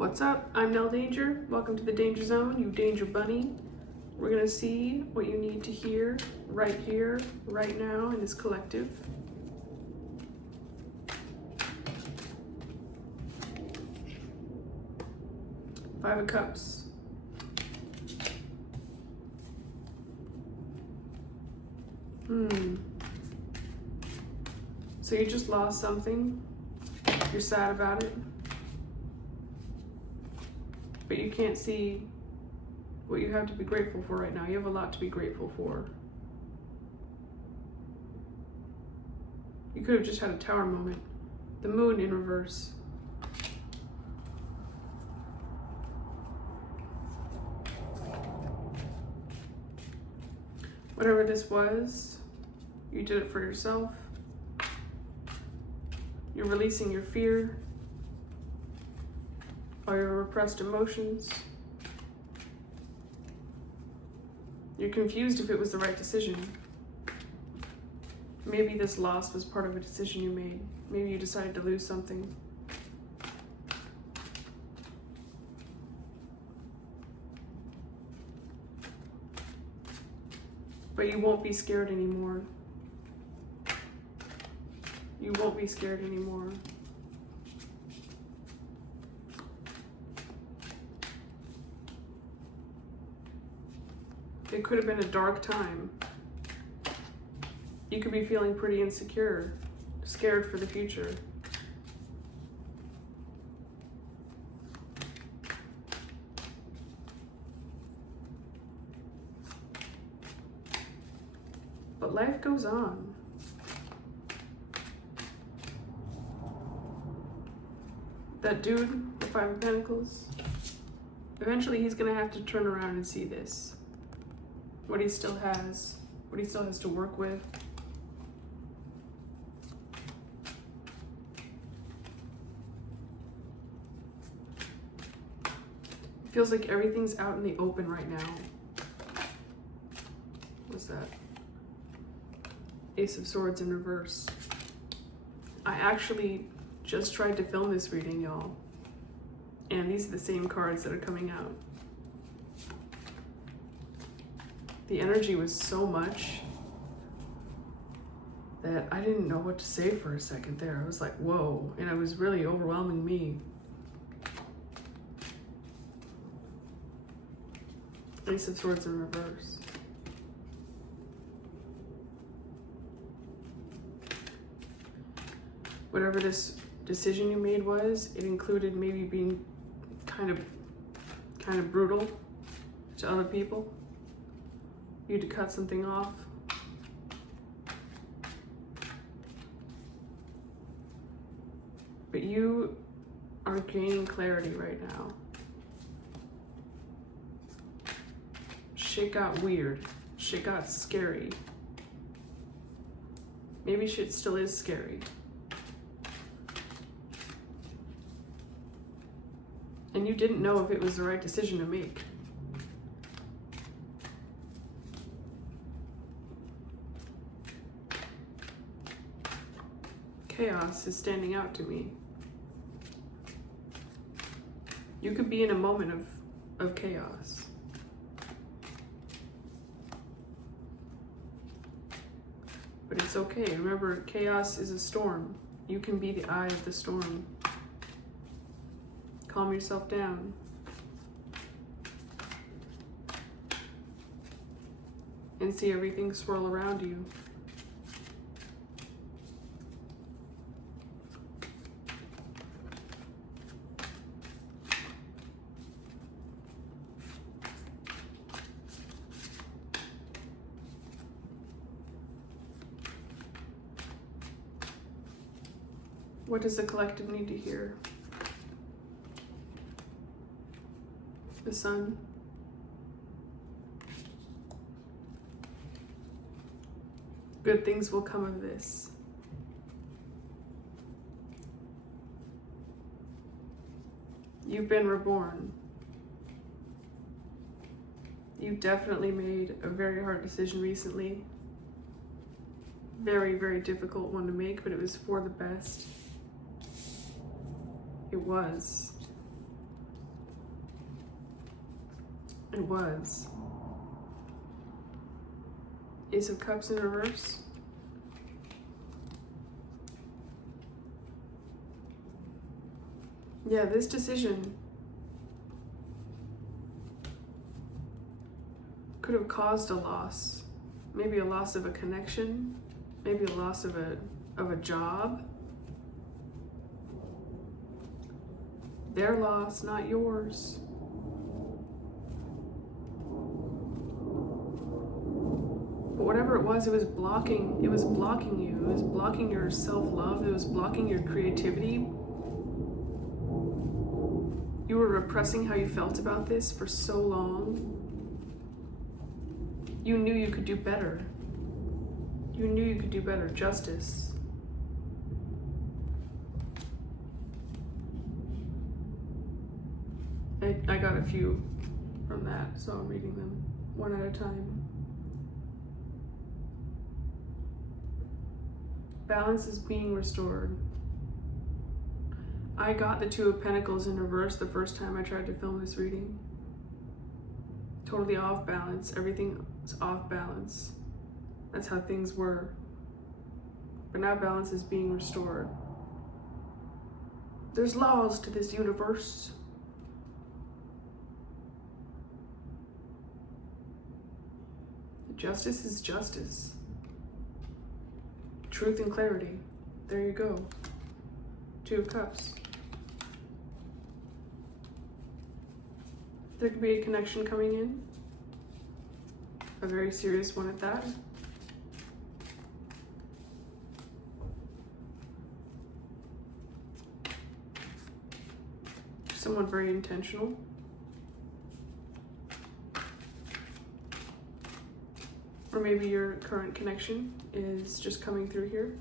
What's up? I'm Nell Danger. Welcome to the Danger Zone, you Danger Bunny. We're gonna see what you need to hear, right now in this collective. Five of Cups. So you just lost something. You're sad about it. But you can't see what you have to be grateful for right now. You have a lot to be grateful for. You could have just had a tower moment. The moon in reverse. Whatever this was, you did it for yourself. You're releasing your fear, all your repressed emotions. You're confused if it was the right decision. Maybe this loss was part of a decision you made. Maybe you decided to lose something. But you won't be scared anymore. You won't be scared anymore. It could have been a dark time. You could be feeling pretty insecure, scared for the future. But life goes on. That dude, the Five of Pentacles, eventually he's gonna have to turn around and see this. What he still has to work with. It feels like everything's out in the open right now. What's that? Ace of Swords in reverse. I actually just tried to film this reading, y'all. And these are the same cards that are coming out. The energy was so much that I didn't know what to say for a second there. I was like, whoa, and it was really overwhelming me. Ace of Swords in reverse. Whatever this decision you made was, it included maybe being kind of brutal to other people. You had to cut something off. But you are gaining clarity right now. Shit got weird. Shit got scary. Maybe shit still is scary. And you didn't know if it was the right decision to make. Chaos is standing out to me. You could be in a moment of chaos. But it's okay. Remember, chaos is a storm. You can be the eye of the storm. Calm yourself down. And see everything swirl around you. What does the collective need to hear? The Sun. Good things will come of this. You've been reborn. You definitely made a very hard decision recently. Very, very difficult one to make, but it was for the best. It was. It was. Ace of Cups in reverse. Yeah, this decision could have caused a loss. Maybe a loss of a connection, maybe a loss of a job. Their loss, not yours. But whatever it was blocking you. It was blocking your self-love. It was blocking your creativity. You were repressing how you felt about this for so long. You knew you could do better. You knew you could do better. Justice. I got a few from that, so I'm reading them one at a time. Balance is being restored. I got the Two of Pentacles in reverse the first time I tried to film this reading. Totally off balance. Everything is off balance. That's how things were. But now balance is being restored. There's laws to this universe. Justice is justice. Truth and clarity. There you go. Two of Cups. There could be a connection coming in. A very serious one at that. Someone very intentional. Or maybe your current connection is just coming through here.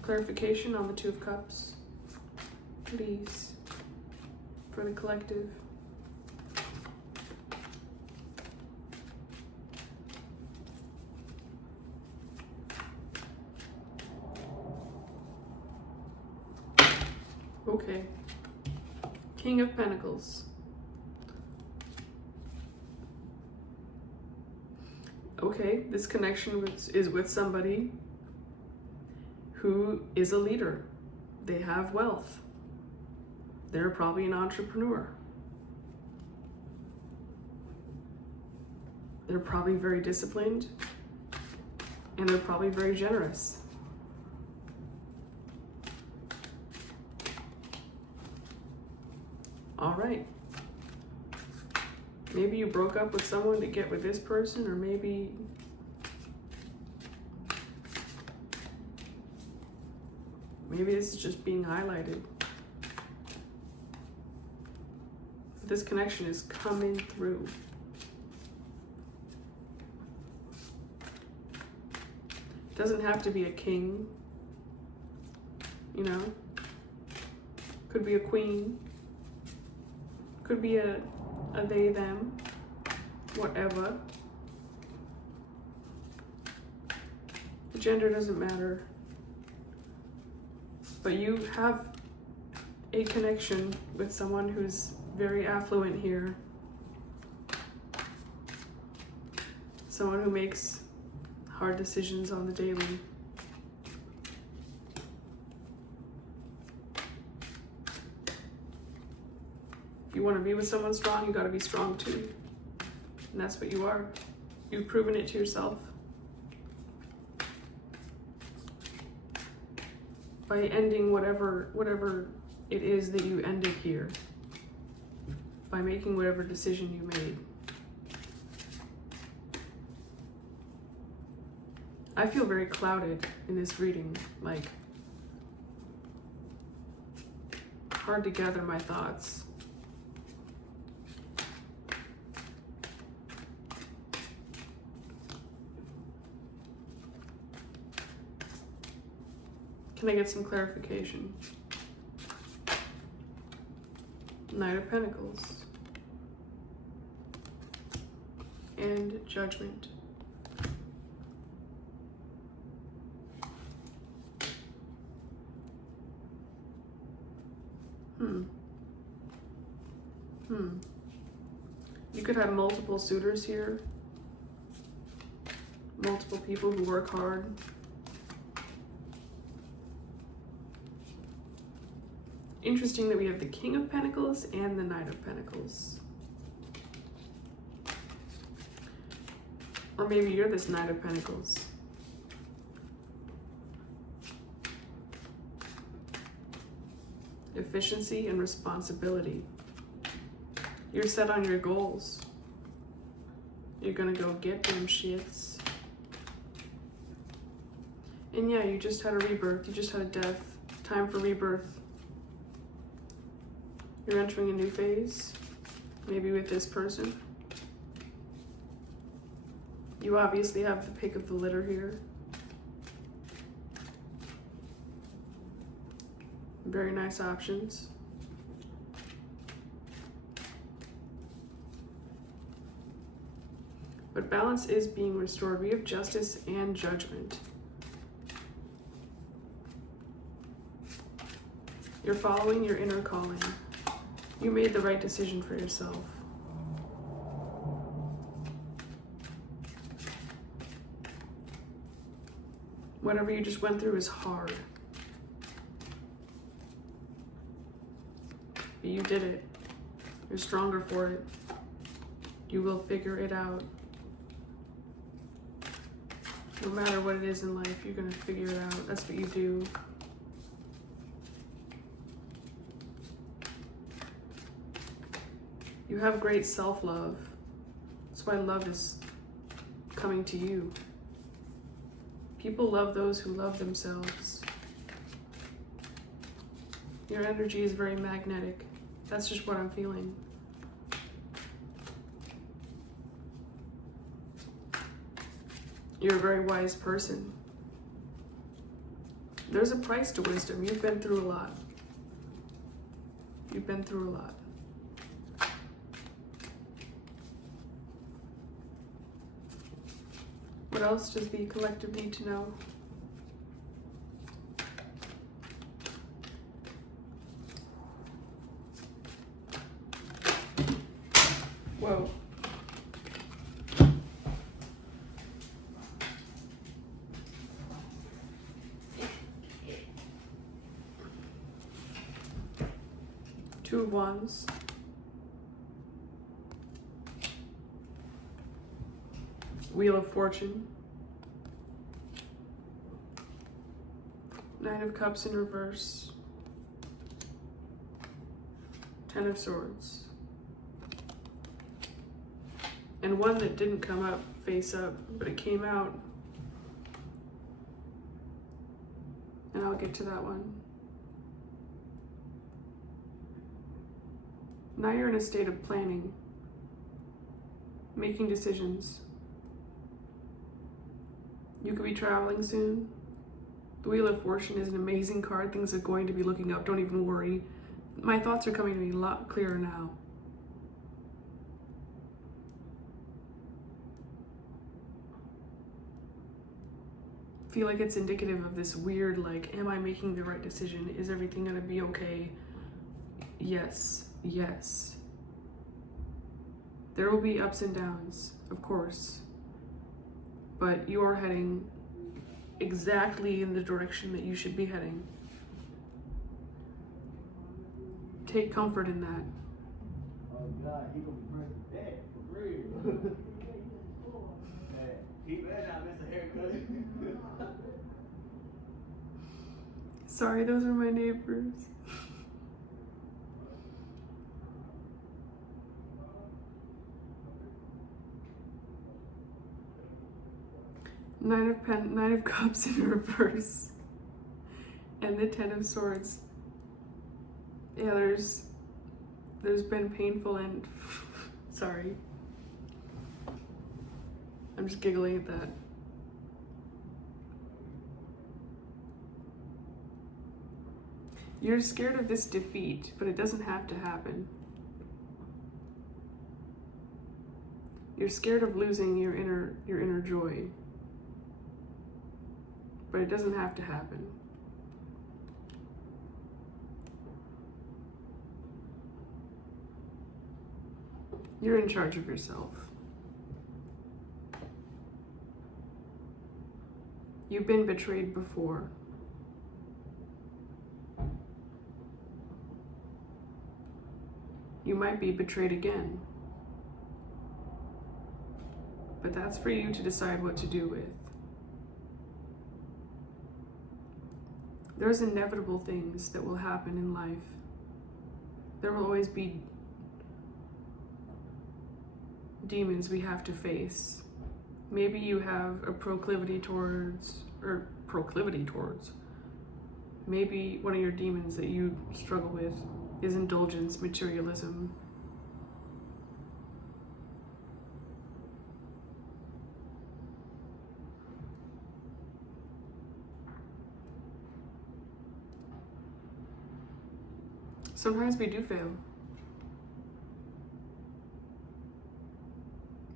Clarification on the Two of Cups, please, for the collective. Okay. King of Pentacles. Okay, this connection is with somebody who is a leader. They have wealth. They're probably an entrepreneur. They're probably very disciplined, and they're probably very generous. All right. Maybe you broke up with someone to get with this person, or maybe this is just being highlighted. This connection is coming through. It doesn't have to be a king, you know? Could be a queen. Could be a they, them, whatever. The gender doesn't matter. But you have a connection with someone who's very affluent here. Someone who makes hard decisions on the daily. If you want to be with someone strong, you got to be strong too. And that's what you are. You've proven it to yourself. By ending whatever it is that you ended here. By making whatever decision you made. I feel very clouded in this reading, like hard to gather my thoughts. Can I get some clarification? Knight of Pentacles. And Judgment. could have multiple suitors here. Multiple people who work hard. Interesting that we have the King of Pentacles and the Knight of Pentacles. Or maybe you're this Knight of Pentacles. Efficiency and responsibility. You're set on your goals. You're gonna go get them shits. And yeah, you just had a rebirth. You just had a death. Time for rebirth. You're entering a new phase. Maybe with this person. You obviously have the pick of the litter here. Very nice options. But balance is being restored. We have justice and judgment. You're following your inner calling. You made the right decision for yourself. Whatever you just went through is hard. But you did it. You're stronger for it. You will figure it out. No matter what it is in life, you're gonna figure it out. That's what you do. You have great self-love. That's why love is coming to you. People love those who love themselves. Your energy is very magnetic. That's just what I'm feeling. You're a very wise person. There's a price to wisdom. You've been through a lot. You've been through a lot. What else does the collective need to know? Whoa. Two of Wands. Wheel of Fortune. Nine of Cups in reverse. Ten of Swords. And one that didn't come up face up, but it came out. And I'll get to that one. Now you're in a state of planning, making decisions. You could be traveling soon. The Wheel of Fortune is an amazing card. Things are going to be looking up. Don't even worry. My thoughts are coming to me a lot clearer now. Feel like it's indicative of this weird, like, am I making the right decision? Is everything gonna be okay? Yes, yes. There will be ups and downs, of course. But you are heading exactly in the direction that you should be heading. Take comfort in that. Oh God, he gonna bring that for real. He better not miss a haircut. Sorry, those are my neighbors. Nine of Cups in reverse. And the Ten of Swords. Yeah, there's been painful and sorry. I'm just giggling at that. You're scared of this defeat, but it doesn't have to happen. You're scared of losing your inner joy, but it doesn't have to happen. You're in charge of yourself. You've been betrayed before. You might be betrayed again. But that's for you to decide what to do with. There's inevitable things that will happen in life. There will always be demons we have to face. Maybe you have a proclivity towards. Maybe one of your demons that you struggle with is indulgence, materialism. Sometimes we do fail.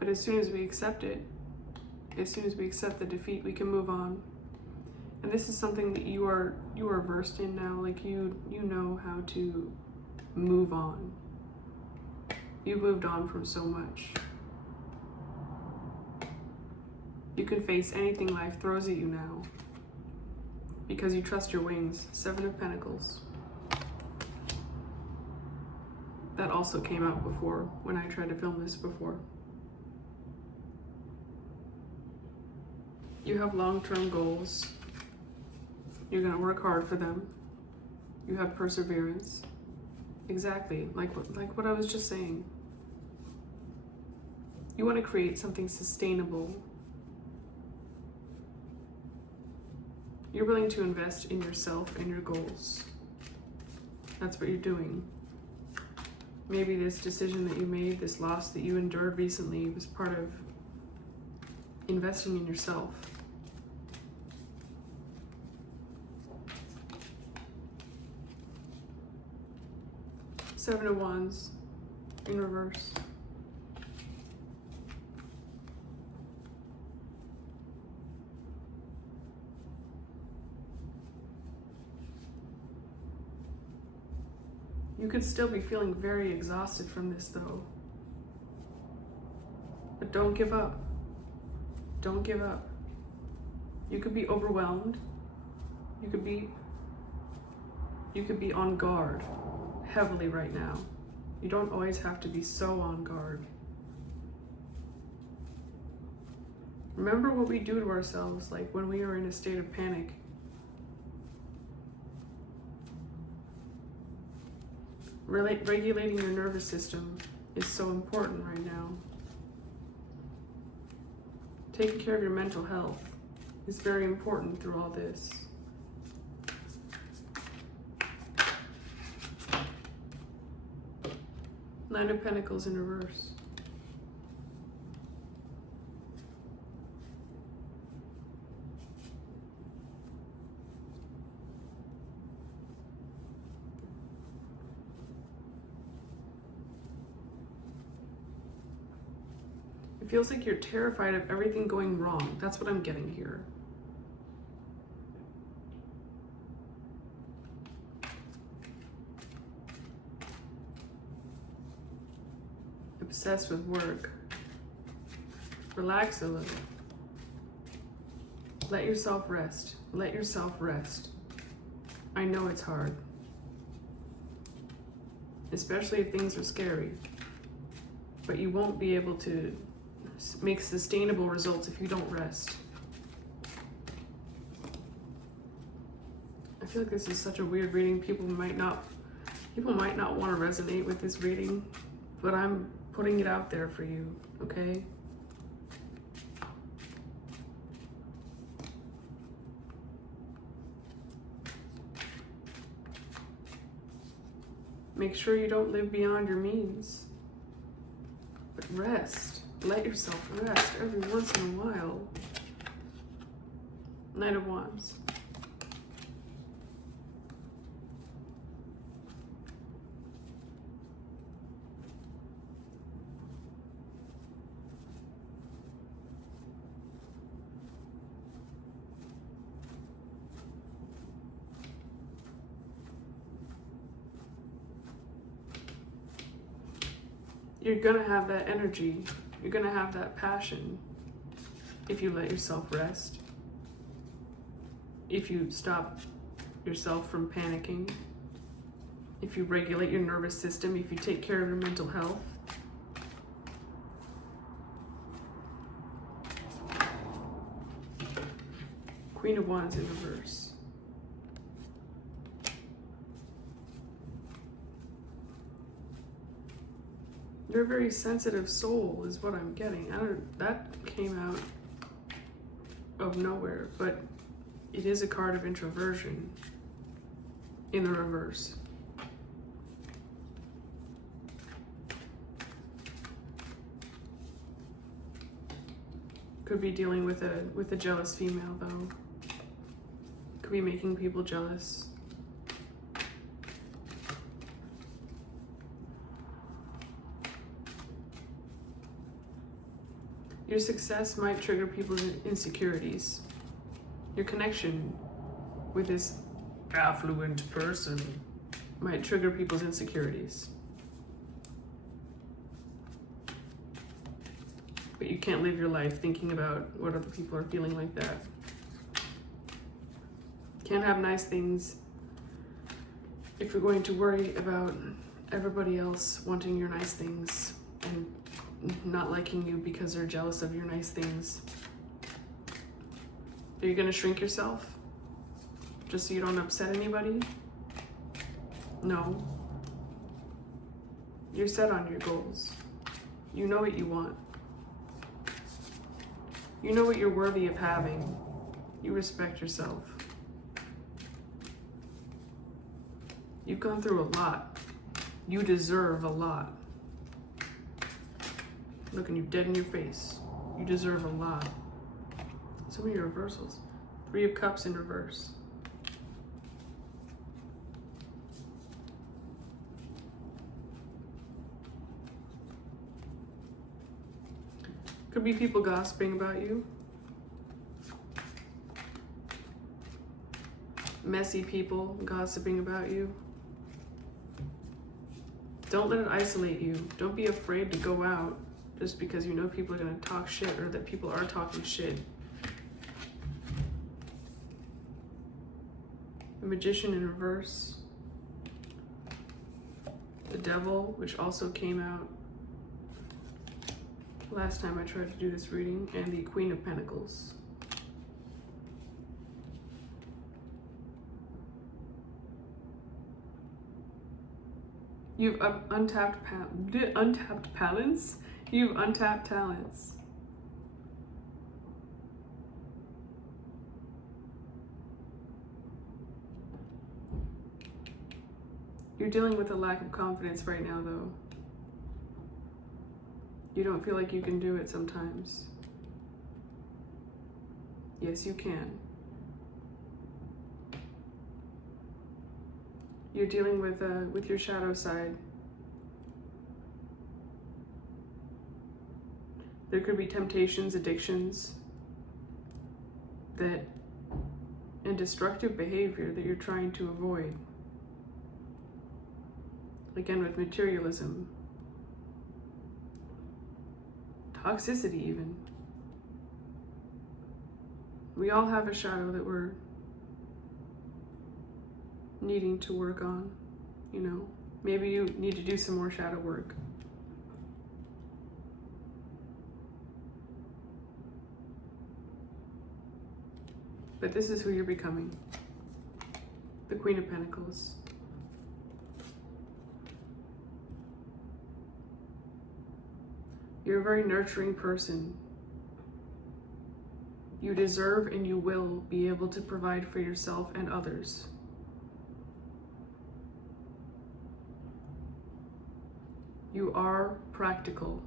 But as soon as we accept it, as soon as we accept the defeat, we can move on. And this is something that you are versed in now. Like you know how to move on. You moved on from so much. You can face anything life throws at you now because you trust your wings. 7 of Pentacles. That also came out before when I tried to film this before. You have long-term goals. You're gonna work hard for them. You have perseverance. Exactly, like what I was just saying. You want to create something sustainable. You're willing to invest in yourself and your goals. That's what you're doing. Maybe this decision that you made, this loss that you endured recently was part of investing in yourself. Seven of Wands in reverse. You could still be feeling very exhausted from this though. But don't give up. Don't give up. You could be overwhelmed. You could be on guard heavily right now. You don't always have to be so on guard. Remember what we do to ourselves, like when we are in a state of panic. Regulating your nervous system is so important right now. Taking care of your mental health is very important through all this. Nine of Pentacles in reverse. It feels like you're terrified of everything going wrong. That's what I'm getting here. Obsessed with work. Relax a little. Let yourself rest. Let yourself rest. I know it's hard. Especially if things are scary. But you won't be able to make sustainable results if you don't rest. I feel like this is such a weird reading. People might not want to resonate with this reading, but I'm putting it out there for you, okay? Make sure you don't live beyond your means. But rest. Let yourself rest every once in a while. Knight of Wands. You're gonna have that energy. You're gonna have that passion if you let yourself rest. If you stop yourself from panicking. If you regulate your nervous system. If you take care of your mental health. Queen of Wands in reverse. You're a very sensitive soul is what I'm getting. That came out of nowhere, but it is a card of introversion in the reverse. Could be dealing with a jealous female though. Could be making people jealous. Your success might trigger people's insecurities. Your connection with this affluent person might trigger people's insecurities. But you can't live your life thinking about what other people are feeling like that. Can't have nice things if you're going to worry about everybody else wanting your nice things and not liking you because they're jealous of your nice things. Are you gonna shrink yourself just so you don't upset anybody? No. You're set on your goals. You know what you want. You know what you're worthy of having. You respect yourself. You've gone through a lot. You deserve a lot. Looking you dead in your face. You deserve a lot. So many reversals. 3 of Cups in reverse. Could be people gossiping about you. Messy people gossiping about you. Don't let it isolate you. Don't be afraid to go out just because you know people are going to talk shit or that people are talking shit. The Magician in reverse. The Devil, which also came out last time I tried to do this reading, and the Queen of Pentacles. You've untapped talents. You've untapped talents. You're dealing with a lack of confidence right now, though. You don't feel like you can do it sometimes. Yes, you can. You're dealing with your shadow side. There could be temptations, addictions, and destructive behavior that you're trying to avoid. Again, with materialism. Toxicity, even. We all have a shadow that we're needing to work on, you know. Maybe you need to do some more shadow work. But this is who you're becoming. The Queen of Pentacles. You're a very nurturing person. You deserve and you will be able to provide for yourself and others. You are practical.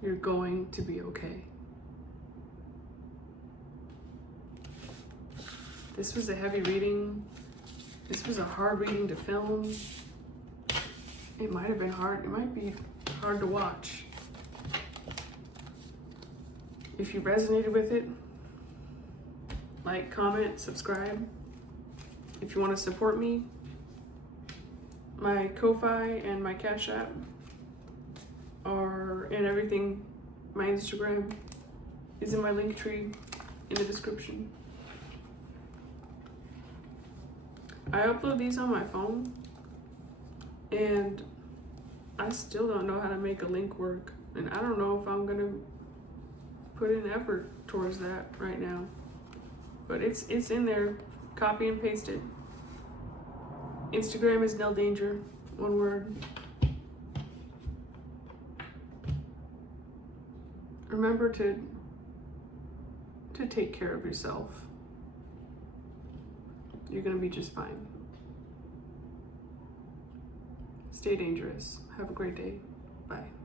You're going to be okay. This was a heavy reading. This was a hard reading to film. It might have been hard. It might be hard to watch. If you resonated with it, like, comment, subscribe. If you want to support me, my Ko-Fi and my Cash App are in everything. My Instagram is in my link tree in the description. I upload these on my phone, and I still don't know how to make a link work. And I don't know if I'm gonna put in effort towards that right now. But it's in there. Copy and paste it. Instagram is Nell Danger, one word. Remember to take care of yourself. You're gonna be just fine. Stay dangerous. Have a great day. Bye.